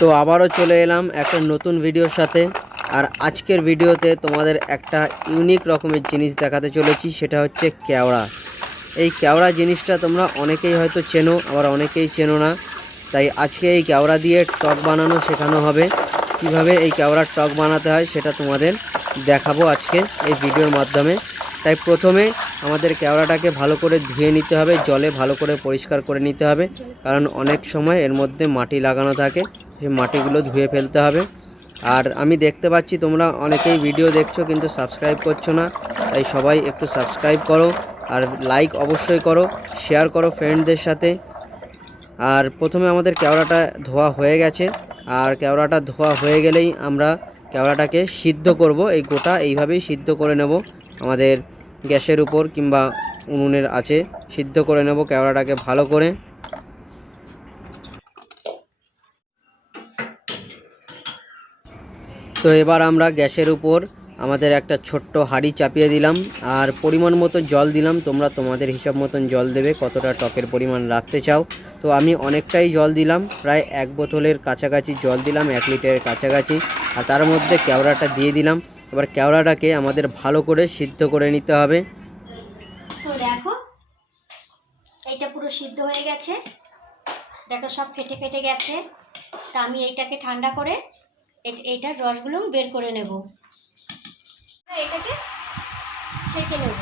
তো আবারও চলে এলাম একটা নতুন ভিডিওর সাথে। আর আজকের ভিডিওতে তোমাদের একটা ইউনিক রকমের জিনিস দেখাতে চলেছি, সেটা হচ্ছে কেওড়া। এই কেওড়া জিনিসটা তোমরা অনেকেই হয়তো চেনো, আবার অনেকেই চেনো না। তাই আজকে এই কেওড়া দিয়ে টক বানানো শেখানো হবে। কিভাবে এই কেওড়ার টক বানাতে হয় সেটা তোমাদের দেখাবো আজকে এই ভিডিওর মাধ্যমে। তাই প্রথমে আমাদের কেওড়াটাকে ভালো করে ধুয়ে নিতে হবে, জলে ভালো করে পরিষ্কার করে নিতে হবে, কারণ অনেক সময় এর মধ্যে মাটি লাগানো থাকে, সেই মাটিগুলো ধুয়ে ফেলতে হবে। আর আমি দেখতে পাচ্ছি তোমরা অনেকেই ভিডিও দেখছো কিন্তু সাবস্ক্রাইব করছো না, তাই সবাই একটু সাবস্ক্রাইব করো, আর লাইক অবশ্যই করো, শেয়ার করো ফ্রেন্ডদের সাথে। আর প্রথমে আমাদের কেওড়াটা ধোয়া হয়ে গেছে, আর কেওড়াটা ধোয়া হয়ে গেলেই আমরা কেওড়াটাকে সিদ্ধ করব। এই গোটা এইভাবেই সিদ্ধ করে নেব, আমাদের গ্যাসের উপর কিংবা উনুনের আছে সিদ্ধ করে নেব কেওড়াটাকে ভালো করে। তো এবার আমরা গ্যাসের উপর আমাদের একটা ছোট্ট হাঁড়ি চাপিয়ে দিলাম, আর পরিমাণ মতো জল দিলাম। তোমরা তোমাদের হিসাব মতন জল দেবে, কতটা টকের পরিমাণ রাখতে চাও। তো আমি অনেকটাই জল দিলাম, প্রায় 1 বোতলের কাছাকাছি জল দিলাম, 1 লিটারের কাছাকাছি। আর তার মধ্যে কেওড়াটা দিয়ে দিলাম। এবার কেওড়াটাকে আমাদের ভালো করে সিদ্ধ করে নিতে হবে। তো দেখো এইটা পুরো সিদ্ধ হয়ে গেছে, দেখো সব ফেটে ফেটে গেছে। তা আমি এইটাকে ঠান্ডা করে এইটার রসগুলো বের করে নেব, এটাকে ছেঁকে নেব।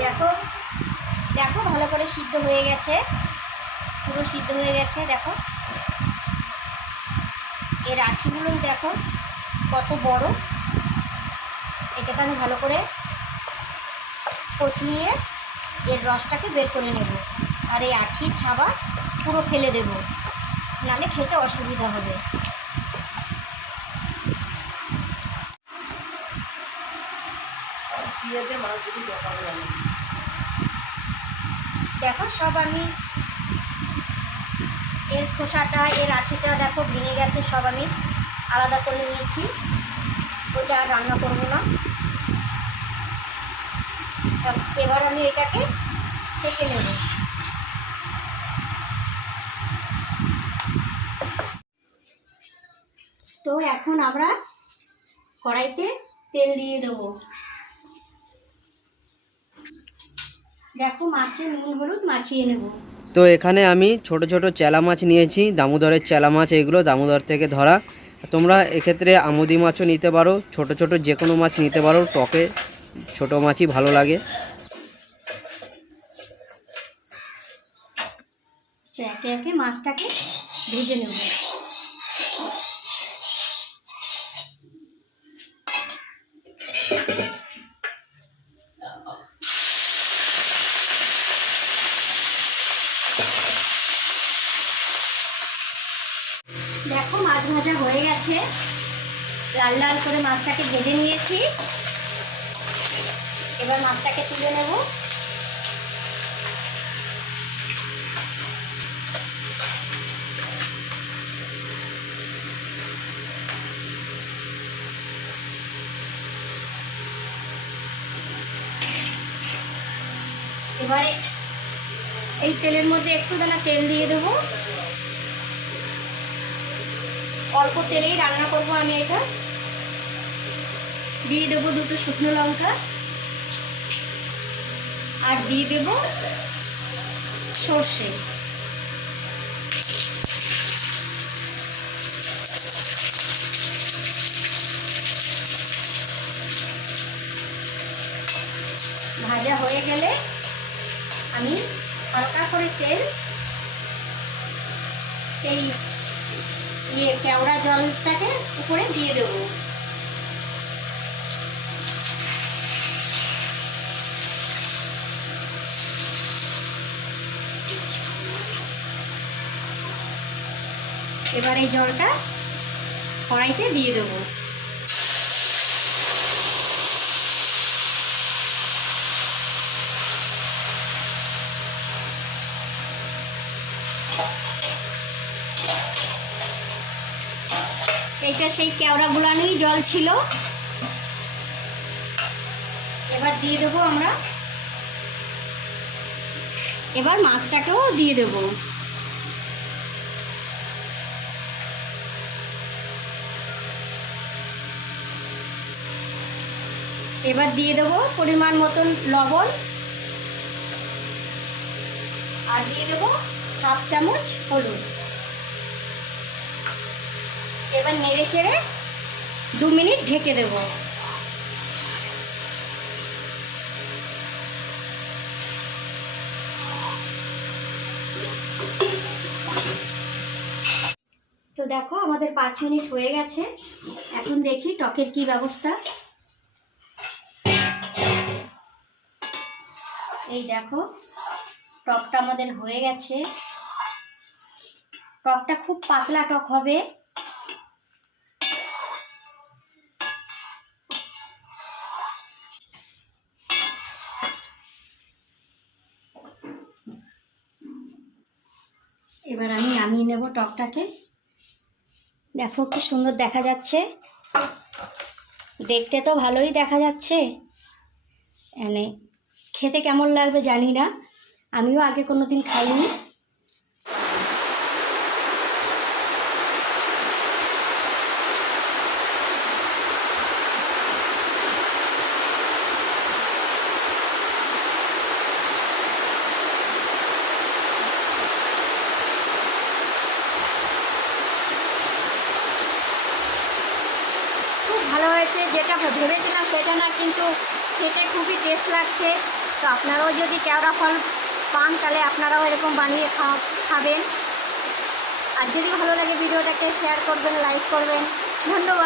দেখো দেখো ভালো করে সিদ্ধ হয়ে গেছে, পুরো সিদ্ধ হয়ে গেছে। দেখো এর আঁঠিগুলো দেখো কত বড়। এটাকে আমি ভালো করে কচলিয়ে এর রসটাকে বের করে নেব, আর এই আঁঠির ছাবা পুরো ফেলে দেব, নালে খেতে অসুবিধা হবে। দেখো সব আমি এর খোসাটা এর আঁঠিটা দেখো ভেঙে গেছে, সব আমি আলাদা করে নিয়েছি। ওইটা আর রান্না করবো না। এবার আমি এটাকে সেঁকে নেব। তো এখন আমরা কড়াইতে তেল দিয়ে দেব। দেখো মাছে নুন হলুদ মাখিয়ে নেব। তো এখানে আমি ছোট ছোট চেলা মাছ নিয়েছি, দামোদরের চেলা মাছ, এইগুলো দামোদর থেকে ধরা। তোমরা এক্ষেত্রে আমুদি মাছও নিতে পারো, ছোট ছোট যে কোনো মাছ নিতে পারো, টকে ছোট মাছই ভালো লাগে। তো একে একে মাছটাকে ভেজে নেব। দেখো মাছ ভাজা হয়ে গেছে, লাল লাল করে মাছটাকে ভেজে নিয়েছি। এবার মাছটাকে তুলে নেব। এবারে এই তেলের মধ্যে একটু দানা তেল দিয়ে দেবো, অল্প তেলেই রান্না করব আমি। এটা দিয়ে দেবো 2টো শুকনো লঙ্কা, আর দিয়ে দেব সর্ষে। ভাজা হয়ে গেলে আমি হালকা করে তেল এই কেওড়া জলটাকে উপরে দিয়ে দেবো। এবার এই জলটা কড়াইতে দিয়ে দেবো। এইটা সেই কেওড়া গুলানোই জল ছিল। এবার দিয়ে দেবো আমরা, এবার মাছটাকেও দিয়ে দেবো। এবার দিয়ে দেবো পরিমাণ মতন লবণ, আর দিয়ে দেবো হাফ চামচ হলুদ। এবার নেড়ে চেড়ে 2 মিনিট ঢেকে দেবো। তো দেখো আমাদের 5 মিনিট হয়ে গেছে। এখন দেখি টকের কি ব্যবস্থা। এই দেখো টকটা আমাদের হয়ে গেছে। টকটা খুব পাতলা টক হবে। এবার আমি নামিয়ে নেব টকটাকে। দেখো কি সুন্দর দেখা যাচ্ছে, দেখতে তো ভালোই দেখা যাচ্ছে, মানে খেতে কেমন লাগবে জানি না, আমিও আগে কোনোদিন খাইনি। খুব ভালো হয়েছে, যেটা ভেবেছিলাম সেটা না, কিন্তু খেতে খুবই টেস্ট লাগছে। তো আপনারাও যদি কেওড়া ফল পান তাহলে আপনারাও এরকম বানিয়ে খাবেন। আর যদি ভালো লাগে ভিডিওটাকে শেয়ার করবেন, লাইক করবেন। ধন্যবাদ।